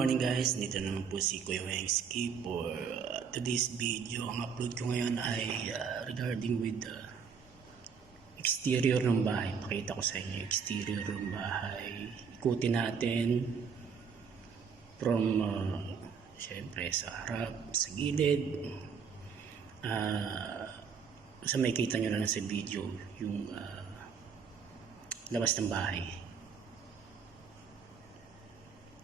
morning guys. Dito naman po si Kuya Wengski for uh, today's video. Ang upload ko ngayon ay uh, regarding with the exterior ng bahay. Pakita ko sa inyo exterior ng bahay. Ikutin natin from uh, syempre sa harap, sa gilid. Uh, sa may kita nyo na sa video yung uh, labas ng bahay.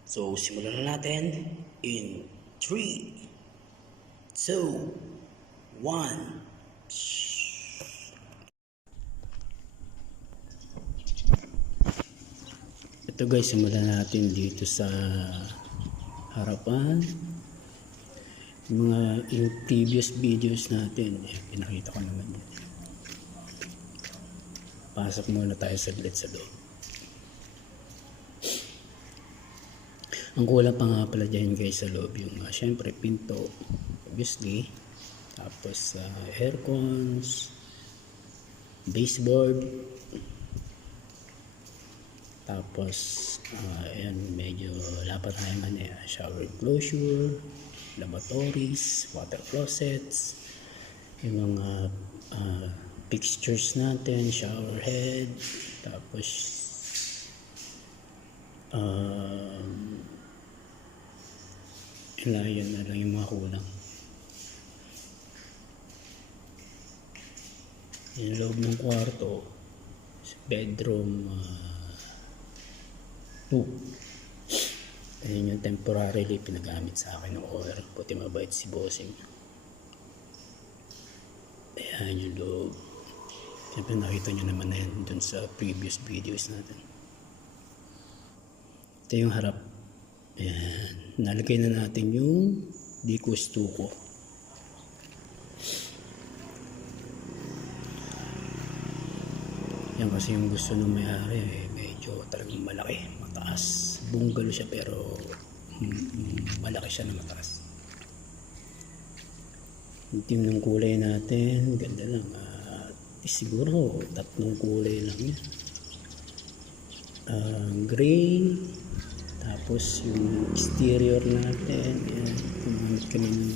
So, simulan na natin in 3, 2, 1. Ito guys, simulan natin dito sa harapan. Yung mga yung previous videos natin, eh, pinakita ko naman yun. Pasok muna tayo saglit sa loob. Ang kulang pa nga pala dyan guys sa loob yung uh, syempre pinto obviously. Tapos uh, aircons baseboard. Tapos uh, ayan medyo lapat tayo man eh, shower enclosure lavatories water closets. Yung mga uh, fixtures natin shower head. Tapos um, wala yun na lang yung mga kulang. Yung loob ng kwarto bedroom uh, 2 ayun yung temporarily pinagamit sa akin ng owner puti mabait si bossing. Ayan yung loob. Siyempre nakita nyo naman na yan dun sa previous videos natin. Ito yung harap Ayan. Nalagay na natin yung dikustuko. Yan kasi yung gusto ng may-ari eh, medyo talagang malaki, mataas. Bungalo siya pero malaki siya na mataas. Team ng kulay natin, ganda lang. At siguro tatlong kulay lang yan. Uh, gray, tapos yung exterior natin, yan, gumamit kami ng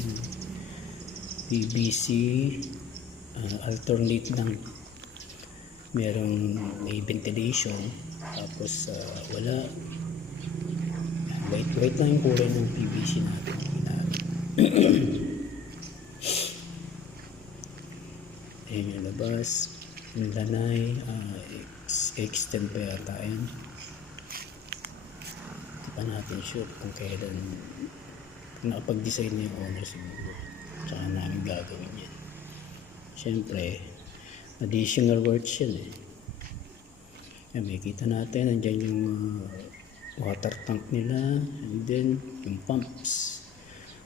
PVC, uh, alternate lang. Merong may ventilation, tapos uh, wala. White, white lang yung kulay ng PVC natin. Ayan yung labas. Yung lanay, uh, ex extend pa yata yan pa natin sure kung kailan nakapag-design na yung owner siguro tsaka namin gagawin yan syempre additional works yan eh. Yan, may kita natin. Nandyan yung uh, water tank nila. And then yung pumps.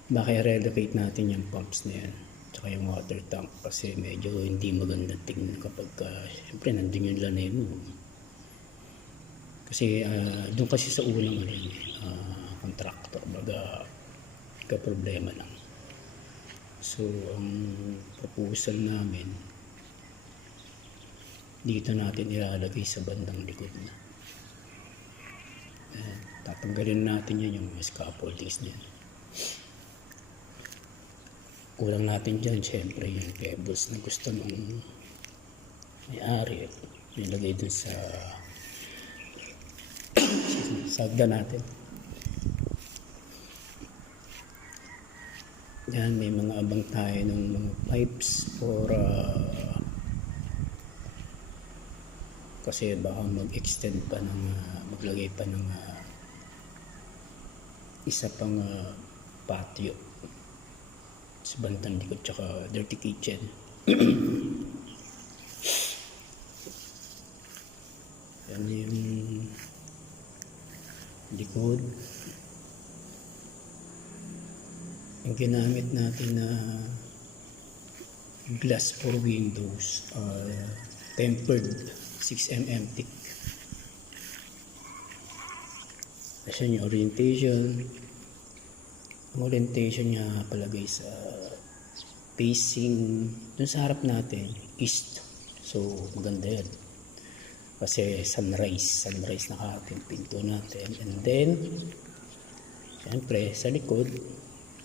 Baka relocate natin yung pumps na yan. Tsaka yung water tank kasi medyo hindi maganda tingnan kapag uh, syempre nandun yung lanay mo kasi uh, doon kasi sa unang ano yun, uh, contractor, baga ka problema lang. So, ang proposal namin, dito natin ilalagay sa bandang likod na. Uh, tatanggalin natin yan yung scaffoldings niyan. Kulang natin dyan, syempre, yung cables na gusto nung may-ari. Nilagay dun sa sagda natin. Yan, may mga abang tayo ng mga pipes for uh, kasi baka mag-extend pa ng uh, maglagay pa ng uh, isa pang uh, patio sa bandang likod tsaka dirty kitchen yan yung likod. Ang ginamit natin na glass for windows uh, tempered 6mm thick. Kasi yung orientation? Ang orientation niya palagay sa facing dun sa harap natin east. So maganda yan kasi sunrise sunrise na ating pinto natin and then Siyempre, sa likod,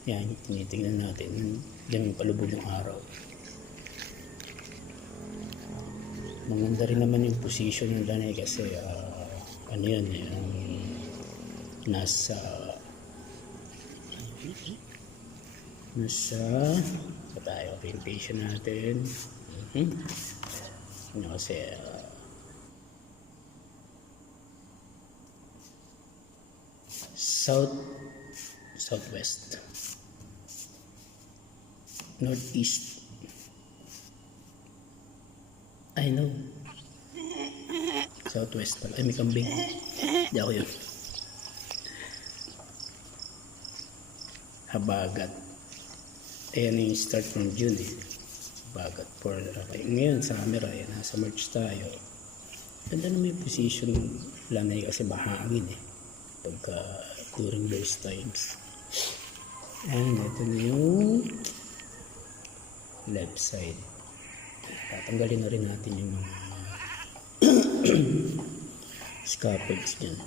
yan, tinitingnan natin. Yan yung palubog ng araw. Maganda rin naman yung position ng lanay kasi ah, ano yan ang nasa nasa sa tayo orientation natin mhm ano kasi ah, south southwest. Northeast. I know. Southwest ay may kambing. Hindi ako yun. Habagat. Ayan yung start from June eh. Habagat for okay. ngayon summer ay nasa March tayo. Ganda naman yung position. Ng lanay kasi bahagin eh pagka during those times. And ito na yung left side. Tatanggalin na rin natin yung mga scaffolds dyan.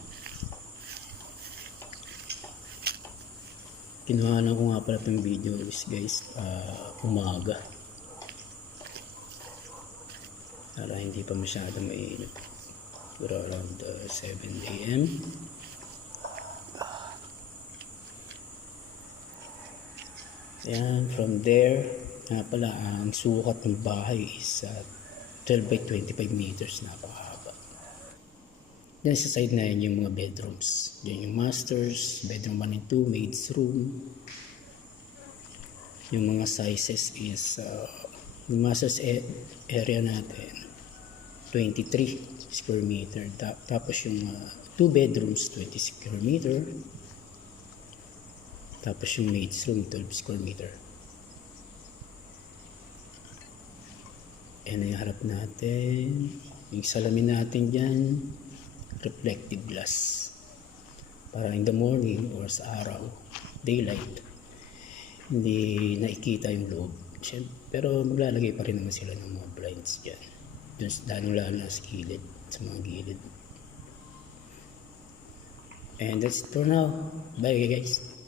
Kinuha ko nga pala itong video is guys ah, umaga. Para hindi pa masyado mainit. Siguro around uh, 7 a.m. Ayan, from there, nga pala, ang sukat ng bahay is uh, 12 by 25 meters, napakahaba. Yan sa side na yan yung mga bedrooms. Yan yung masters, bedroom 1 and 2, maid's room. Yung mga sizes is, uh, yung masters a- area natin, 23 square meter. Ta- tapos yung 2 bedrooms, 20 square meter. Tapos yung maid's room, 12 square meter. Ayan na harap natin. Yung salamin natin dyan, reflective glass. Para in the morning or sa araw, daylight, hindi nakikita yung loob. Pero maglalagay pa rin naman sila ng mga blinds dyan. Dun, lalo lalo na sa gilid, sa mga gilid. And that's it for now. Bye guys.